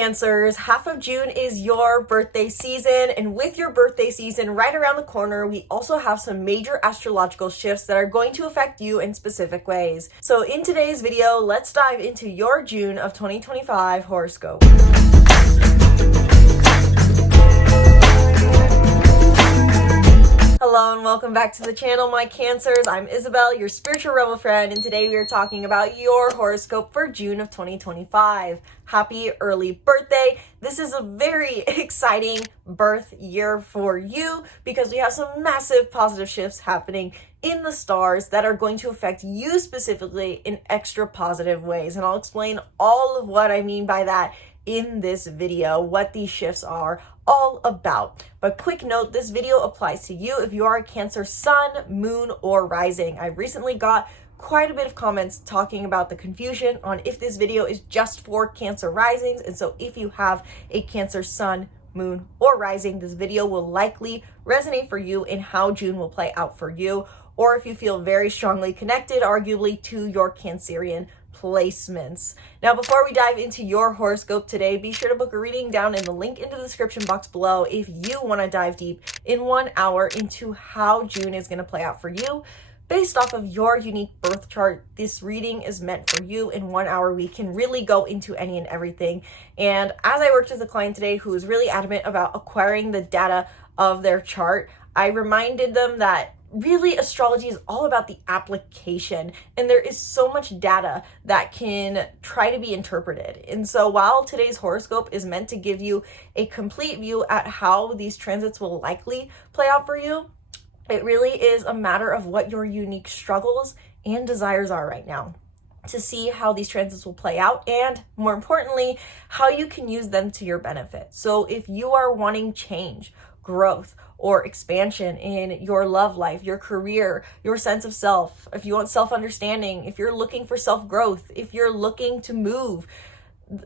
Cancers, half of June is your birthday season, and with your birthday season right around the corner, we also have some major astrological shifts that are going to affect you in specific ways. So in today's video, let's dive into your June of 2025 horoscope. Hello and welcome back to the channel, my Cancers. I'm Isabel, your spiritual rebel friend, and today we are talking about your horoscope for June of 2025. Happy early birthday. This is a very exciting birth year for you because we have some massive positive shifts happening in the stars that are going to affect you specifically in extra positive ways. And I'll explain all of what I mean by that in this video, what these shifts are all about. But quick note, this video applies to you if you are a Cancer sun, moon, or rising. I recently got quite a bit of comments talking about the confusion on if this video is just for Cancer risings. And so if you have a Cancer sun, moon, or rising, this video will likely resonate for you in how June will play out for you, or if you feel very strongly connected, arguably, to your Cancerian placements. Now, before we dive into your horoscope today, be sure to book a reading down in the link in the description box below if you want to dive deep in 1 hour into how June is going to play out for you. Based off of your unique birth chart, this reading is meant for you. In 1 hour, we can really go into any and everything. And as I worked with a client today who was really adamant about acquiring the data of their chart, I reminded them that really astrology is all about the application, and there is so much data that can try to be interpreted. And so while today's horoscope is meant to give you a complete view at how these transits will likely play out for you, it really is a matter of what your unique struggles and desires are right now, to see how these transits will play out, and more importantly, how you can use them to your benefit. So if you are wanting change, growth, or expansion in your love life, your career, your sense of self, if you want self-understanding, if you're looking for self-growth, if you're looking to move,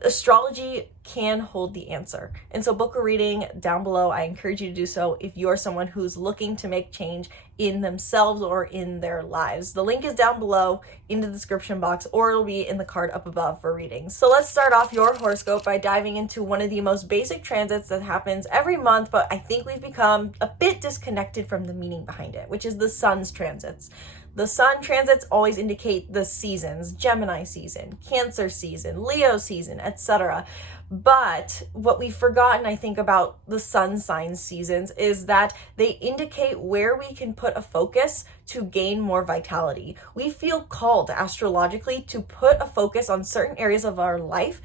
astrology can hold the answer. And so book a reading down below. I encourage you to do so if you're someone who's looking to make change in themselves or in their lives. The link is down below in the description box, or it'll be in the card up above for readings. So let's start off your horoscope by diving into one of the most basic transits that happens every month, but I think we've become a bit disconnected from the meaning behind it, which is the sun's transits. The sun transits always indicate the seasons: Gemini season, Cancer season, Leo season, etc. But what we've forgotten, I think, about the sun sign seasons is that they indicate where we can put a focus to gain more vitality. We feel called astrologically to put a focus on certain areas of our life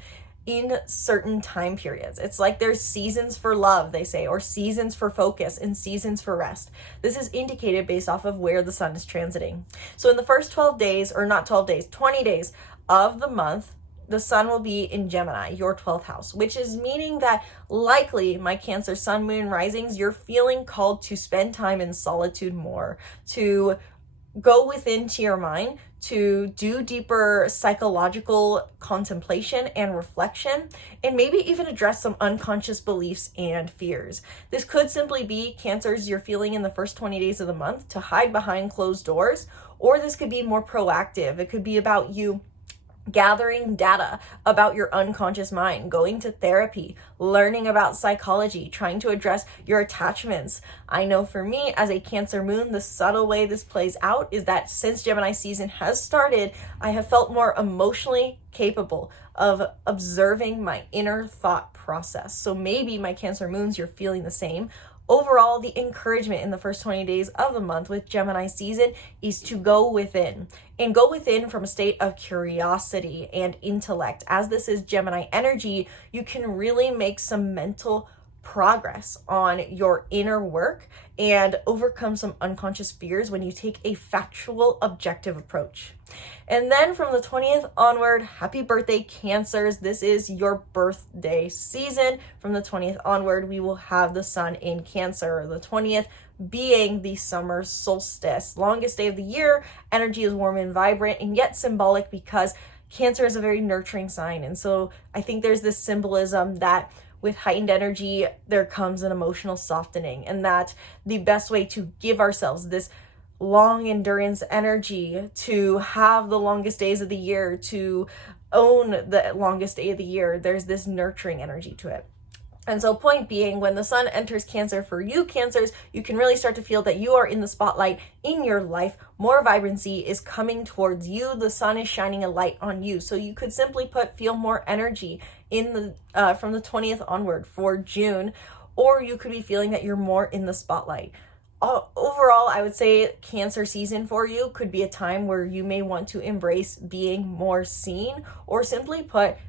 in certain time periods. It's like there's seasons for love, they say, or seasons for focus and seasons for rest. This is indicated based off of where the sun is transiting. So in the first 12 days, or not 12 days, 20 days of the month, the sun will be in Gemini, your 12th house, which is meaning that likely, my Cancer sun, moon, risings, you're feeling called to spend time in solitude more, to go within to your mind, to do deeper psychological contemplation and reflection, and maybe even address some unconscious beliefs and fears. This could simply be Cancers you're feeling in the first 20 days of the month to hide behind closed doors, or this could be more proactive. It could be about you gathering data about your unconscious mind, going to therapy, learning about psychology, trying to address your attachments. I know for me, as a Cancer moon, the subtle way this plays out is that since Gemini season has started, I have felt more emotionally capable of observing my inner thought process. So maybe, my Cancer moons, you're feeling the same. Overall, the encouragement in the first 20 days of the month with Gemini season is to go within, and go within from a state of curiosity and intellect. As this is Gemini energy, you can really make some mental progress on your inner work and overcome some unconscious fears when you take a factual, objective approach. And then from the 20th onward, happy birthday, Cancers. This is your birthday season. From the 20th onward, we will have the sun in Cancer, the 20th being the summer solstice. Longest day of the year, energy is warm and vibrant, and yet symbolic because Cancer is a very nurturing sign. And so I think there's this symbolism that with heightened energy, there comes an emotional softening, and that the best way to give ourselves this long endurance energy, to have the longest days of the year, to own the longest day of the year. There's this nurturing energy to it. And so point being, when the sun enters Cancer for you Cancers, you can really start to feel that you are in the spotlight in your life. More vibrancy is coming towards you. The sun is shining a light on you. So you could simply feel more energy in the from the 20th onward for June, or you could be feeling that you're more in the spotlight. Overall, I would say Cancer season for you could be a time where you may want to embrace being more seen, or simply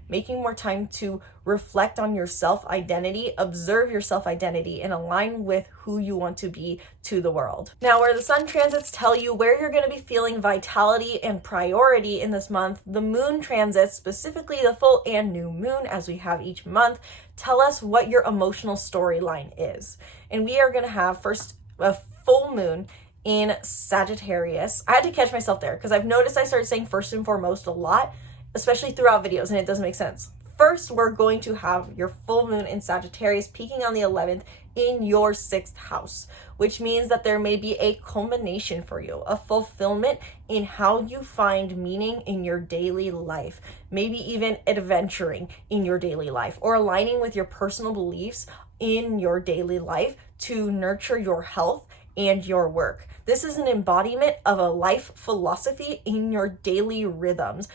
making more time to reflect on your self-identity, observe your self-identity, and align with who you want to be to the world. Now, where the sun transits tell you where you're going to be feeling vitality and priority in this month, the moon transits, specifically the full and new moon, as we have each month, tell us what your emotional storyline is. And we are going to have first a full moon in Sagittarius. I had to catch myself there because I've noticed I started saying first and foremost a lot, especially throughout videos, and it doesn't make sense. First, we're going to have your full moon in Sagittarius peaking on the 11th in your 6th house, which means that there may be a culmination for you, a fulfillment in how you find meaning in your daily life, maybe even adventuring in your daily life, or aligning with your personal beliefs in your daily life to nurture your health and your work. This is an embodiment of a life philosophy in your daily rhythms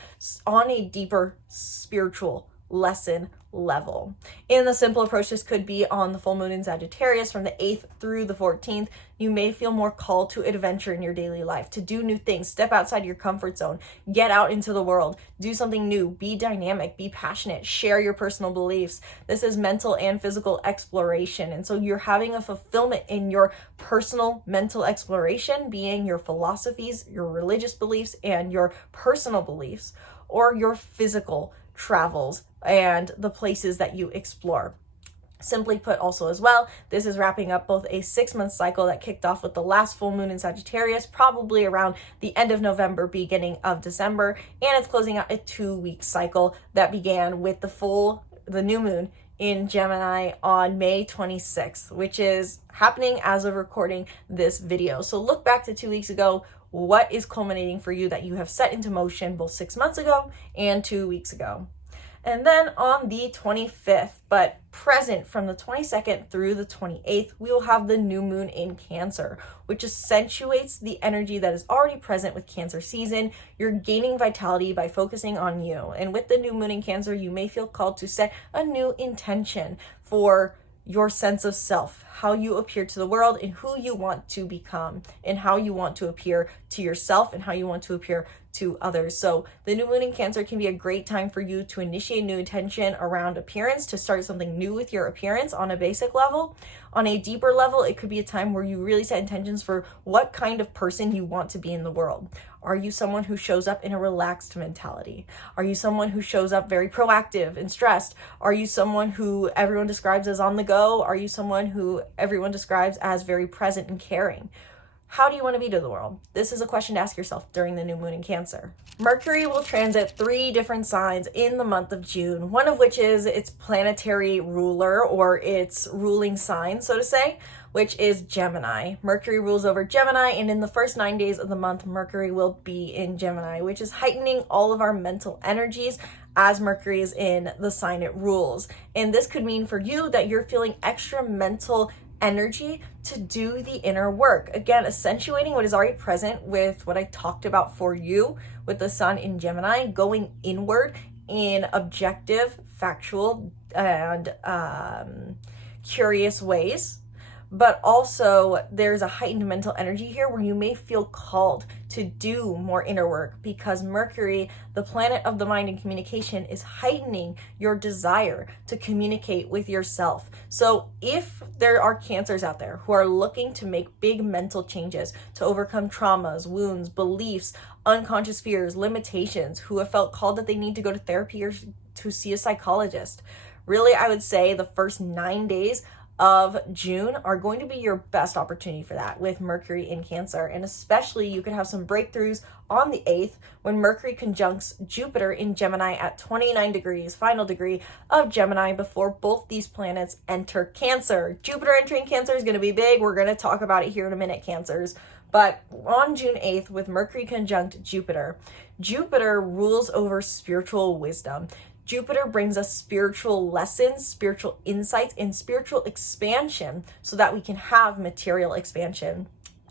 on a deeper spiritual lesson level. And the simple approach, this could be on the full moon in Sagittarius from the 8th through the 14th. You may feel more called to adventure in your daily life, to do new things, step outside your comfort zone, get out into the world, do something new, be dynamic, be passionate, share your personal beliefs. This is mental and physical exploration. And so you're having a fulfillment in your personal mental exploration, being your philosophies, your religious beliefs, and your personal beliefs, or your physical travels and the places that you explore. Simply put, also as well, this is wrapping up both a 6-month cycle that kicked off with the last full moon in Sagittarius, probably around the end of November, beginning of December, and it's closing out a 2-week cycle that began with the new moon in Gemini on May 26th, which is happening as of recording this video. So look back to 2 weeks ago. What is culminating for you that you have set into motion both 6 months ago and 2 weeks ago? And then on the 25th, but present from the 22nd through the 28th, we will have the new moon in Cancer, which accentuates the energy that is already present with Cancer season. You're gaining vitality by focusing on you. And with the new moon in Cancer, you may feel called to set a new intention for your sense of self, how you appear to the world, and who you want to become, and how you want to appear to yourself, and how you want to appear to others. So the new moon in Cancer can be a great time for you to initiate new intention around appearance, to start something new with your appearance on a basic level. On a deeper level, it could be a time where you really set intentions for what kind of person you want to be in the world. Are you someone who shows up in a relaxed mentality? Are you someone who shows up very proactive and stressed? Are you someone who everyone describes as on the go? Are you someone who everyone describes as very present and caring? How do you want to be to the world? This is a question to ask yourself during the new moon in Cancer. Mercury will transit 3 different signs in the month of June, one of which is its planetary ruler, or its ruling sign, so to say, which is Gemini. Mercury rules over Gemini, and in the first 9 days of the month, Mercury will be in Gemini, which is heightening all of our mental energies as Mercury is in the sign it rules. And this could mean for you that you're feeling extra mental energy to do the inner work. Again, accentuating what is already present with what I talked about for you with the sun in Gemini, going inward in objective, factual, and curious ways. But also there's a heightened mental energy here where you may feel called to do more inner work, because Mercury, the planet of the mind and communication, is heightening your desire to communicate with yourself. So if there are Cancers out there who are looking to make big mental changes to overcome traumas, wounds, beliefs, unconscious fears, limitations, who have felt called that they need to go to therapy or to see a psychologist, really, I would say the first 9 days of June are going to be your best opportunity for that with Mercury in Cancer. And especially you could have some breakthroughs on the 8th when Mercury conjuncts Jupiter in Gemini at 29 degrees, final degree of Gemini, before both these planets enter Cancer. Jupiter entering Cancer is going to be big. We're going to talk about it here in a minute, Cancers. But on June 8th, with Mercury conjunct Jupiter, Jupiter rules over spiritual wisdom. Jupiter brings us spiritual lessons, spiritual insights, and spiritual expansion so that we can have material expansion.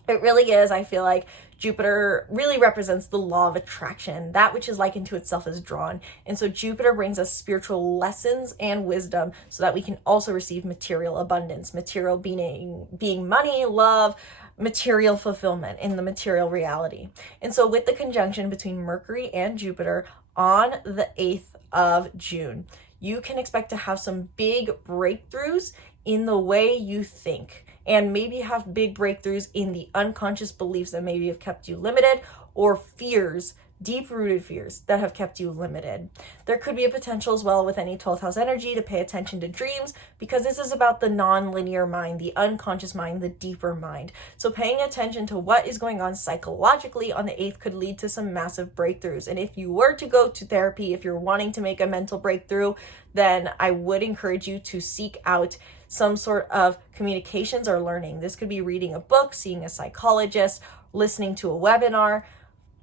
It really is, I feel like Jupiter really represents the law of attraction. That which is likened to itself is drawn. And so Jupiter brings us spiritual lessons and wisdom so that we can also receive material abundance, material being money, love, material fulfillment in the material reality. And so with the conjunction between Mercury and Jupiter on the 8th of June, you can expect to have some big breakthroughs in the way you think, and maybe have big breakthroughs in the unconscious beliefs that maybe have kept you limited, or fears, deep-rooted fears that have kept you limited. There could be a potential as well with any 12th house energy to pay attention to dreams, because this is about the non-linear mind, the unconscious mind, the deeper mind. So paying attention to what is going on psychologically on the 8th could lead to some massive breakthroughs. And if you were to go to therapy, if you're wanting to make a mental breakthrough, then I would encourage you to seek out some sort of communications or learning. This could be reading a book, seeing a psychologist, listening to a webinar.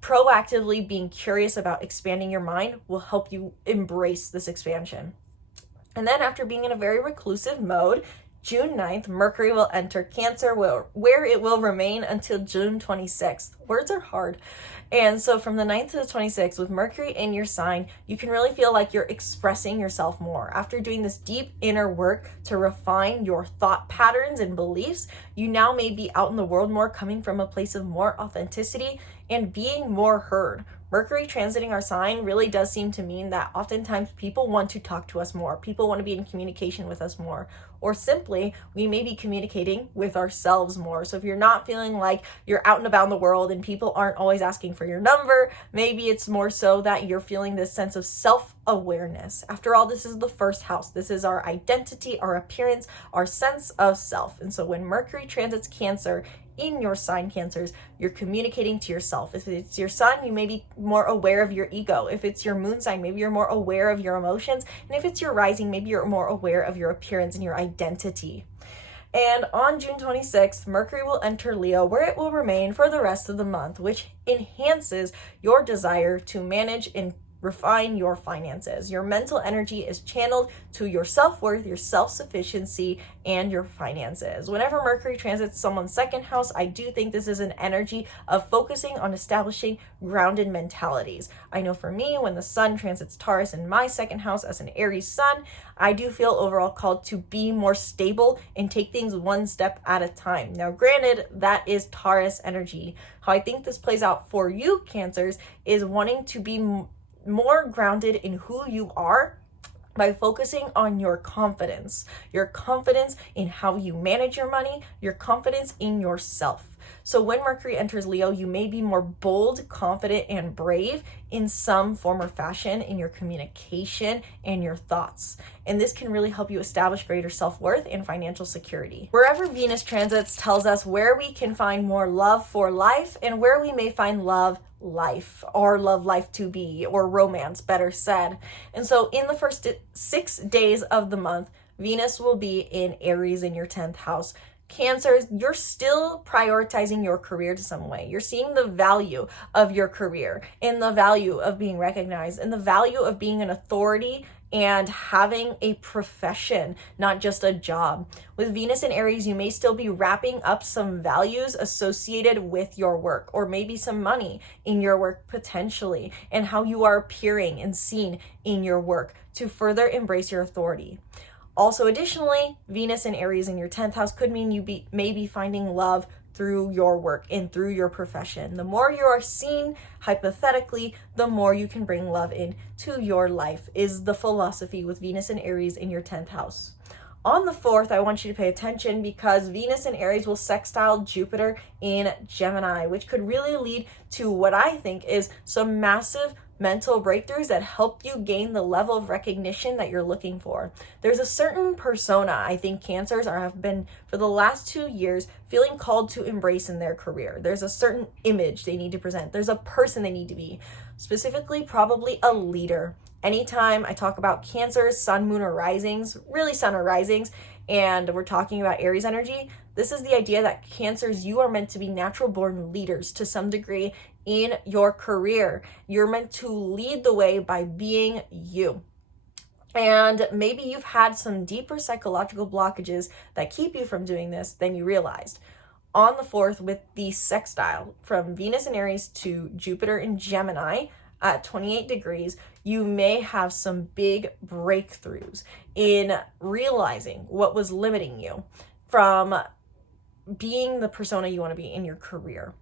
Proactively being curious about expanding your mind will help you embrace this expansion. And then after being in a very reclusive mode, June 9th, Mercury will enter Cancer, where it will remain until June 26th. Words are hard. And so from the 9th to the 26th, with Mercury in your sign, you can really feel like you're expressing yourself more. After doing this deep inner work to refine your thought patterns and beliefs, you now may be out in the world more, coming from a place of more authenticity and being more heard. Mercury transiting our sign really does seem to mean that oftentimes people want to talk to us more. People want to be in communication with us more. Or simply, we may be communicating with ourselves more. So if you're not feeling like you're out and about in the world and people aren't always asking for your number, maybe it's more so that you're feeling this sense of self-awareness. After all, this is the first house. This is our identity, our appearance, our sense of self. And so when Mercury transits Cancer, in your sign, Cancers, you're communicating to yourself. If it's your sun, you may be more aware of your ego. If it's your moon sign, maybe you're more aware of your emotions. And if it's your rising, maybe you're more aware of your appearance and your identity. And on June 26th, Mercury will enter Leo, where it will remain for the rest of the month, which enhances your desire to manage and refine your finances. Your mental energy is channeled to your self-worth, your self-sufficiency, and your finances. Whenever Mercury transits someone's second house, I do think this is an energy of focusing on establishing grounded mentalities. I know for me, when the sun transits Taurus in my second house as an Aries sun, I do feel overall called to be more stable and take things one step at a time. Now, granted, that is Taurus energy. How I think this plays out for you, Cancers, is wanting to be more grounded in who you are by focusing on your confidence in how you manage your money, your confidence in yourself. So when Mercury enters Leo, you may be more bold, confident, and brave in some form or fashion in your communication and your thoughts. And this can really help you establish greater self-worth and financial security. Wherever Venus transits tells us where we can find more love for life and where we may find love life, or love life to be, or romance, better said. And so in the first 6 days of the month, Venus will be in Aries in your 10th house. Cancers, you're still prioritizing your career to some way. You're seeing the value of your career and the value of being recognized and the value of being an authority and having a profession, not just a job. With Venus in Aries, you may still be wrapping up some values associated with your work, or maybe some money in your work potentially, and how you are appearing and seen in your work to further embrace your authority. Also, additionally, Venus in Aries in your 10th house could mean you may be finding love through your work and through your profession. The more you are seen, hypothetically, the more you can bring love into your life, is the philosophy with Venus in Aries in your 10th house. On the 4th, I want you to pay attention because Venus in Aries will sextile Jupiter in Gemini, which could really lead to what I think is some massive mental breakthroughs that help you gain the level of recognition that you're looking for. There's a certain persona I think Cancers have been for the last 2 years feeling called to embrace in their career. There's a certain image they need to present. There's a person they need to be, specifically probably a leader. Anytime I talk about Cancers, sun, moon, or risings, really sun or risings, and we're talking about Aries energy, this is the idea that Cancers, you are meant to be natural born leaders to some degree in your career. You're meant to lead the way by being you. And maybe you've had some deeper psychological blockages that keep you from doing this than you realized. On the 4th, with the sextile from Venus in Aries to Jupiter in Gemini at 28 degrees, you may have some big breakthroughs in realizing what was limiting you from being the persona you want to be in your career.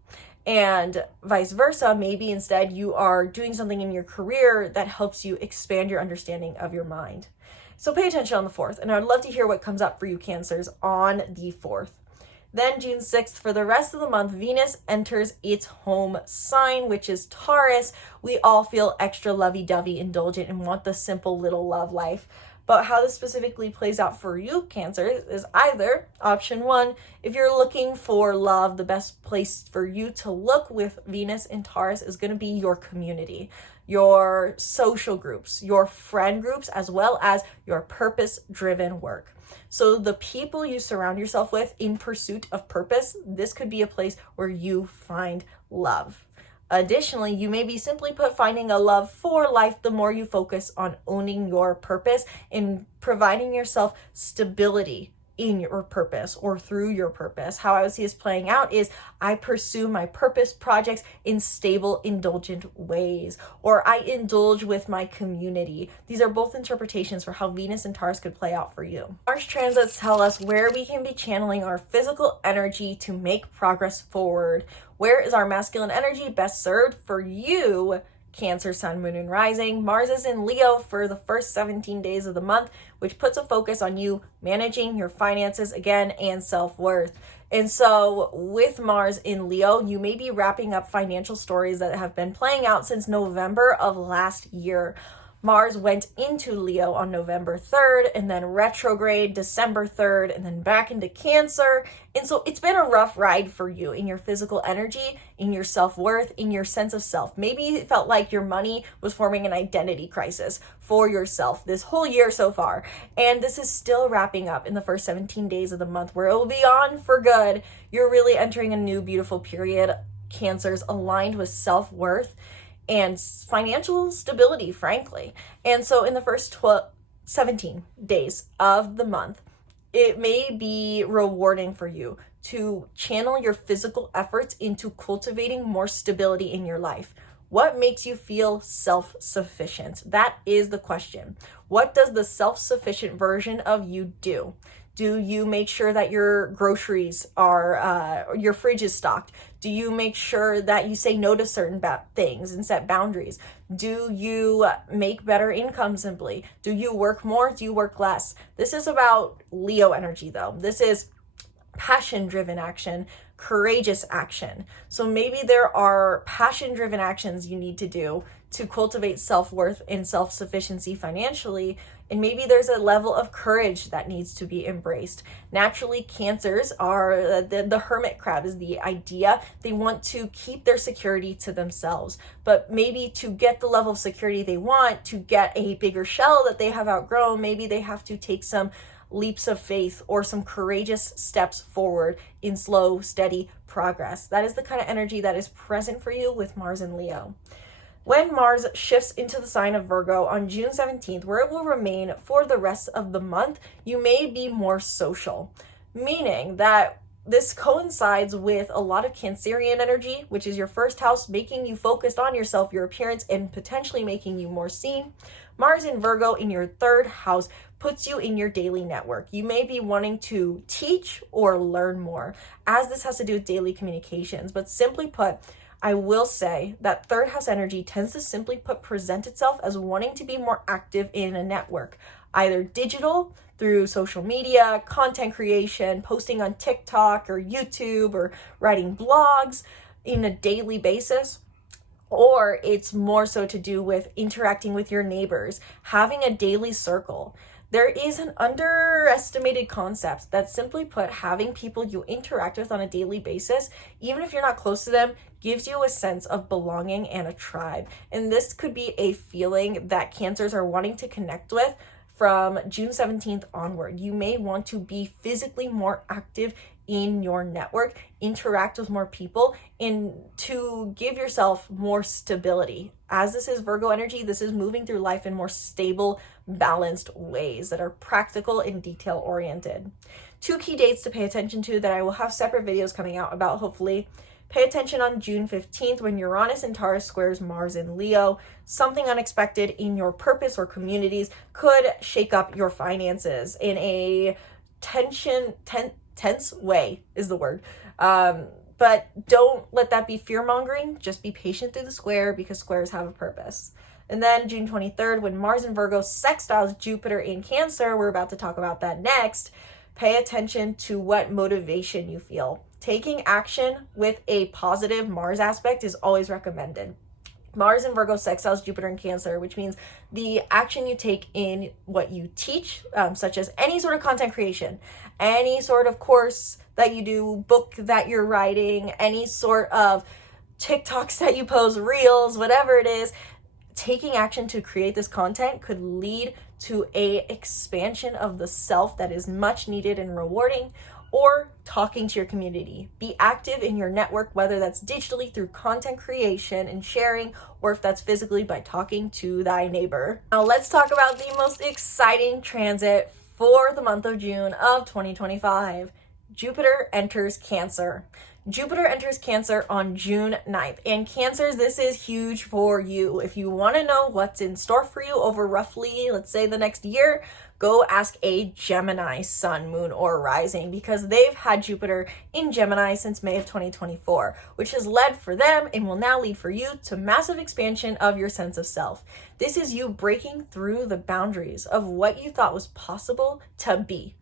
And vice versa, maybe instead you are doing something in your career that helps you expand your understanding of your mind. So pay attention on the 4th, and I'd love to hear what comes up for you Cancers on the 4th. Then June 6th, for the rest of the month, Venus enters its home sign, which is Taurus. We all feel extra lovey-dovey, indulgent, and want the simple little love life. But how this specifically plays out for you, Cancer, is either option 1, if you're looking for love, the best place for you to look with Venus in Taurus is going to be your community, your social groups, your friend groups, as well as your purpose-driven work. So the people you surround yourself with in pursuit of purpose, this could be a place where you find love. Additionally, you may be simply put finding a love for life the more you focus on owning your purpose and providing yourself stability in your purpose or through your purpose. How I would see this playing out is I pursue my purpose projects in stable, indulgent ways, or I indulge with my community. These are both interpretations for how Venus and Taurus could play out for you. Mars transits tell us where we can be channeling our physical energy to make progress forward. Where is our masculine energy best served for you, Cancer, sun, moon, and rising? Mars is in Leo for the first 17 days of the month, which puts a focus on you managing your finances again and self-worth. And so with Mars in Leo, you may be wrapping up financial stories that have been playing out since November of last year. Mars went into Leo on November 3rd and then retrograde December 3rd and then back into Cancer. And so it's been a rough ride for you in your physical energy, in your self-worth, in your sense of self. Maybe it felt like your money was forming an identity crisis for yourself this whole year so far. And this is still wrapping up in the first 17 days of the month where it will be on for good. You're really entering a new beautiful period, Cancers, aligned with self-worth and financial stability, frankly. And so in the first 17 days of the month, it may be rewarding for you to channel your physical efforts into cultivating more stability in your life. What makes you feel self-sufficient? That is the question. What does the self-sufficient version of you do? Do you make sure that your groceries are, your fridge is stocked? Do you make sure that you say no to certain things and set boundaries? Do you make better income simply? Do you work more? Do you work less? This is about Leo energy though. This is passion-driven action, courageous action. So maybe there are passion-driven actions you need to do to cultivate self-worth and self-sufficiency financially, and maybe there's a level of courage that needs to be embraced. Naturally, Cancers are, the hermit crab is the idea. They want to keep their security to themselves, but maybe to get the level of security they want, to get a bigger shell that they have outgrown, maybe they have to take some leaps of faith or some courageous steps forward in slow, steady progress. That is the kind of energy that is present for you with Mars and Leo. When Mars shifts into the sign of Virgo on June 17th, where it will remain for the rest of the month, you may be more social, meaning that this coincides with a lot of Cancerian energy, which is your first house, making you focused on yourself, your appearance, and potentially making you more seen. Mars in Virgo in your third house puts you in your daily network. You may be wanting to teach or learn more, as this has to do with daily communications. But simply put, I will say that third house energy tends to simply put present itself as wanting to be more active in a network, either digital, through social media, content creation, posting on TikTok or YouTube, or writing blogs in a daily basis. Or it's more so to do with interacting with your neighbors, having a daily circle. There is an underestimated concept that, simply put, having people you interact with on a daily basis, even if you're not close to them, gives you a sense of belonging and a tribe. And this could be a feeling that Cancers are wanting to connect with from June 17th onward. You may want to be physically more active in your network, interact with more people, and to give yourself more stability. As this is Virgo energy, this is moving through life in more stable, balanced ways that are practical and detail oriented. 2 key dates to pay attention to that I will have separate videos coming out about, hopefully. Pay attention on June 15th when Uranus in Taurus squares Mars in Leo. Something unexpected in your purpose or communities could shake up your finances in a tense way is the word. But don't let that be fear-mongering. Just be patient through the square, because squares have a purpose. And then June 23rd, when Mars in Virgo sextiles Jupiter in Cancer, we're about to talk about that next. Pay attention to what motivation you feel. Taking action with a positive Mars aspect is always recommended. Mars in Virgo sextiles Jupiter in Cancer, which means the action you take in what you teach, such as any sort of content creation, any sort of course that you do, book that you're writing, any sort of TikToks that you post, reels, whatever it is, taking action to create this content could lead to a expansion of the self that is much needed and rewarding. Or talking to your community. Be active in your network, whether that's digitally through content creation and sharing, or if that's physically by talking to thy neighbor. Now let's talk about the most exciting transit for the month of June of 2025. Jupiter enters Cancer. Jupiter enters Cancer on June 9th. And Cancers, this is huge for you. If you want to know what's in store for you over roughly, let's say, the next year, go ask a Gemini sun, moon, or rising, because they've had Jupiter in Gemini since May of 2024, which has led for them and will now lead for you to massive expansion of your sense of self. This is you breaking through the boundaries of what you thought was possible to be.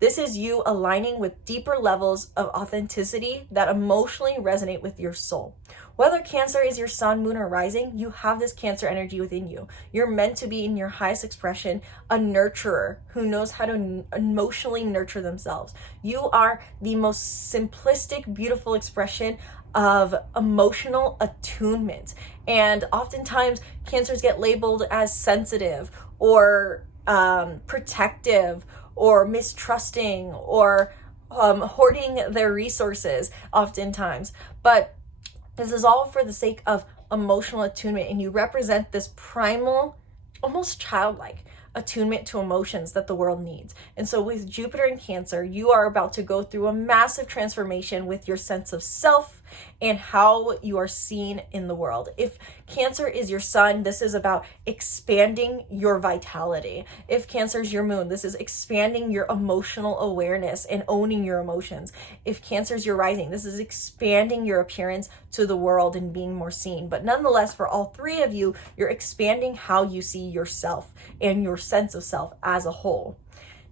This is you aligning with deeper levels of authenticity that emotionally resonate with your soul. Whether Cancer is your sun, moon, or rising, you have this Cancer energy within you. You're meant to be in your highest expression, a nurturer who knows how to emotionally nurture themselves. You are the most simplistic, beautiful expression of emotional attunement. And oftentimes, Cancers get labeled as sensitive or protective or mistrusting or hoarding their resources oftentimes. But this is all for the sake of emotional attunement, and you represent this primal, almost childlike attunement to emotions that the world needs. And so with Jupiter in Cancer, you are about to go through a massive transformation with your sense of self and how you are seen in the world. If Cancer is your sun, this is about expanding your vitality. If Cancer is your moon, this is expanding your emotional awareness and owning your emotions. If Cancer is your rising, this is expanding your appearance to the world and being more seen. But nonetheless, for all three of you, you're expanding how you see yourself and your sense of self as a whole.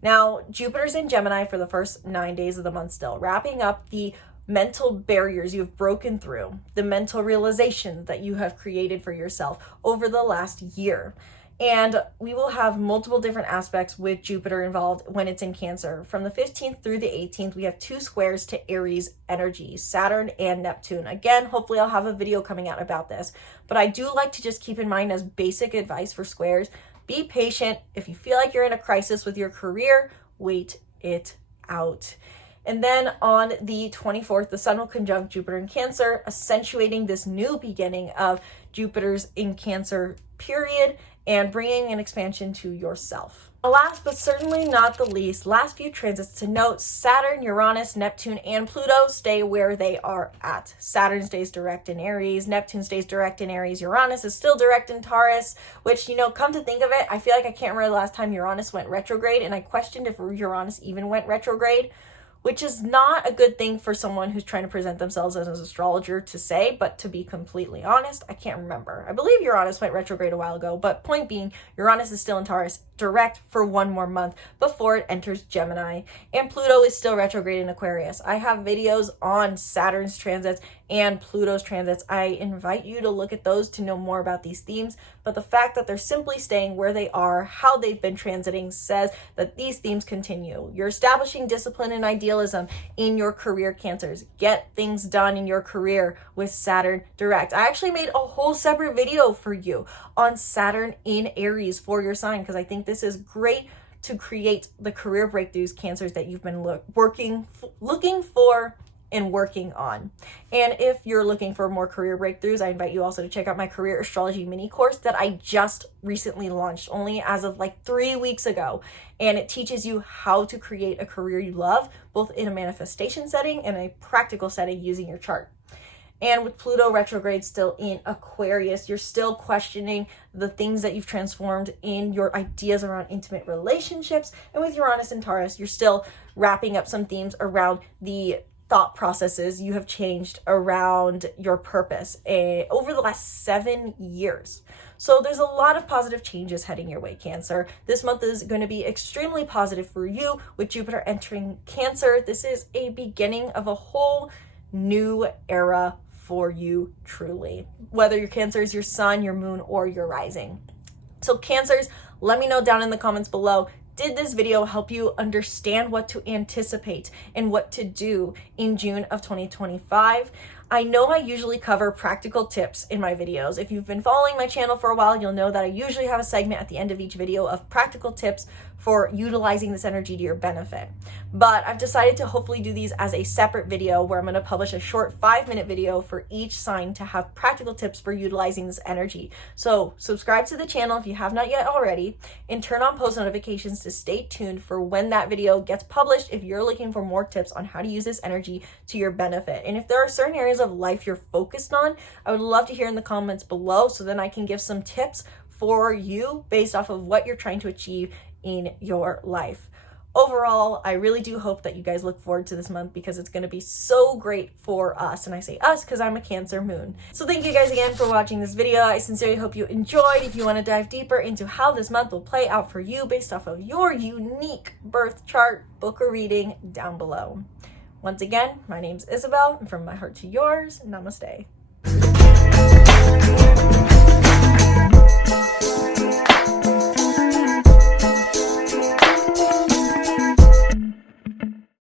Now, Jupiter's in Gemini for the first 9 days of the month still, wrapping up the mental barriers you've broken through, the mental realizations that you have created for yourself over the last year. And we will have multiple different aspects with Jupiter involved when it's in Cancer. From the 15th through the 18th, we have 2 squares to Aries energy, Saturn and Neptune. Again, hopefully I'll have a video coming out about this, but I do like to just keep in mind as basic advice for squares, be patient. If you feel like you're in a crisis with your career, wait it out. And then on the 24th, the Sun will conjunct Jupiter in Cancer, accentuating this new beginning of Jupiter's in Cancer period and bringing an expansion to yourself. Last but certainly not the least, last few transits to note: Saturn, Uranus, Neptune, and Pluto stay where they are at. Saturn stays direct in Aries, Neptune stays direct in Aries, Uranus is still direct in Taurus, which, come to think of it, I feel like I can't remember the last time Uranus went retrograde, and I questioned if Uranus even went retrograde. which is not a good thing for someone who's trying to present themselves as an astrologer to say, but to be completely honest, I can't remember. I believe Uranus went retrograde a while ago, but point being, Uranus is still in Taurus direct for 1 more month before it enters Gemini, and Pluto is still retrograde in Aquarius. I have videos on Saturn's transits and Pluto's transits. I invite you to look at those to know more about these themes, but the fact that they're simply staying where they are, how they've been transiting, says that these themes continue. You're establishing discipline and idealism in your career, Cancers. Get things done in your career with Saturn direct. I actually made a whole separate video for you on Saturn in Aries for your sign, because I think this is great to create the career breakthroughs, Cancers, that you've been looking for and working on. And if you're looking for more career breakthroughs, I invite you also to check out my career astrology mini course that I just recently launched, only as of like 3 weeks ago. And it teaches you how to create a career you love, both in a manifestation setting and a practical setting using your chart. And with Pluto retrograde still in Aquarius, you're still questioning the things that you've transformed in your ideas around intimate relationships. And with Uranus and Taurus, you're still wrapping up some themes around the thought processes you have changed around your purpose over the last 7 years. So there's a lot of positive changes heading your way, Cancer. This month is going to be extremely positive for you with Jupiter entering Cancer. This is a beginning of a whole new era for you, truly. Whether your Cancer is your sun, your moon, or your rising. So Cancers, let me know down in the comments below, did this video help you understand what to anticipate and what to do in June of 2025? I know I usually cover practical tips in my videos. If you've been following my channel for a while, you'll know that I usually have a segment at the end of each video of practical tips for utilizing this energy to your benefit. But I've decided to hopefully do these as a separate video where I'm going to publish a short 5-minute video for each sign to have practical tips for utilizing this energy. So subscribe to the channel if you have not yet already, and turn on post notifications to stay tuned for when that video gets published if you're looking for more tips on how to use this energy to your benefit. And if there are certain areas of life you're focused on, I would love to hear in the comments below so then I can give some tips for you based off of what you're trying to achieve in your life. Overall, I really do hope that you guys look forward to this month because it's going to be so great for us. And I say us because I'm a Cancer moon. So thank you guys again for watching this video. I sincerely hope you enjoyed. If you want to dive deeper into how this month will play out for you based off of your unique birth chart, book a reading down below. Once again, my name's Isabel, and from my heart to yours, namaste.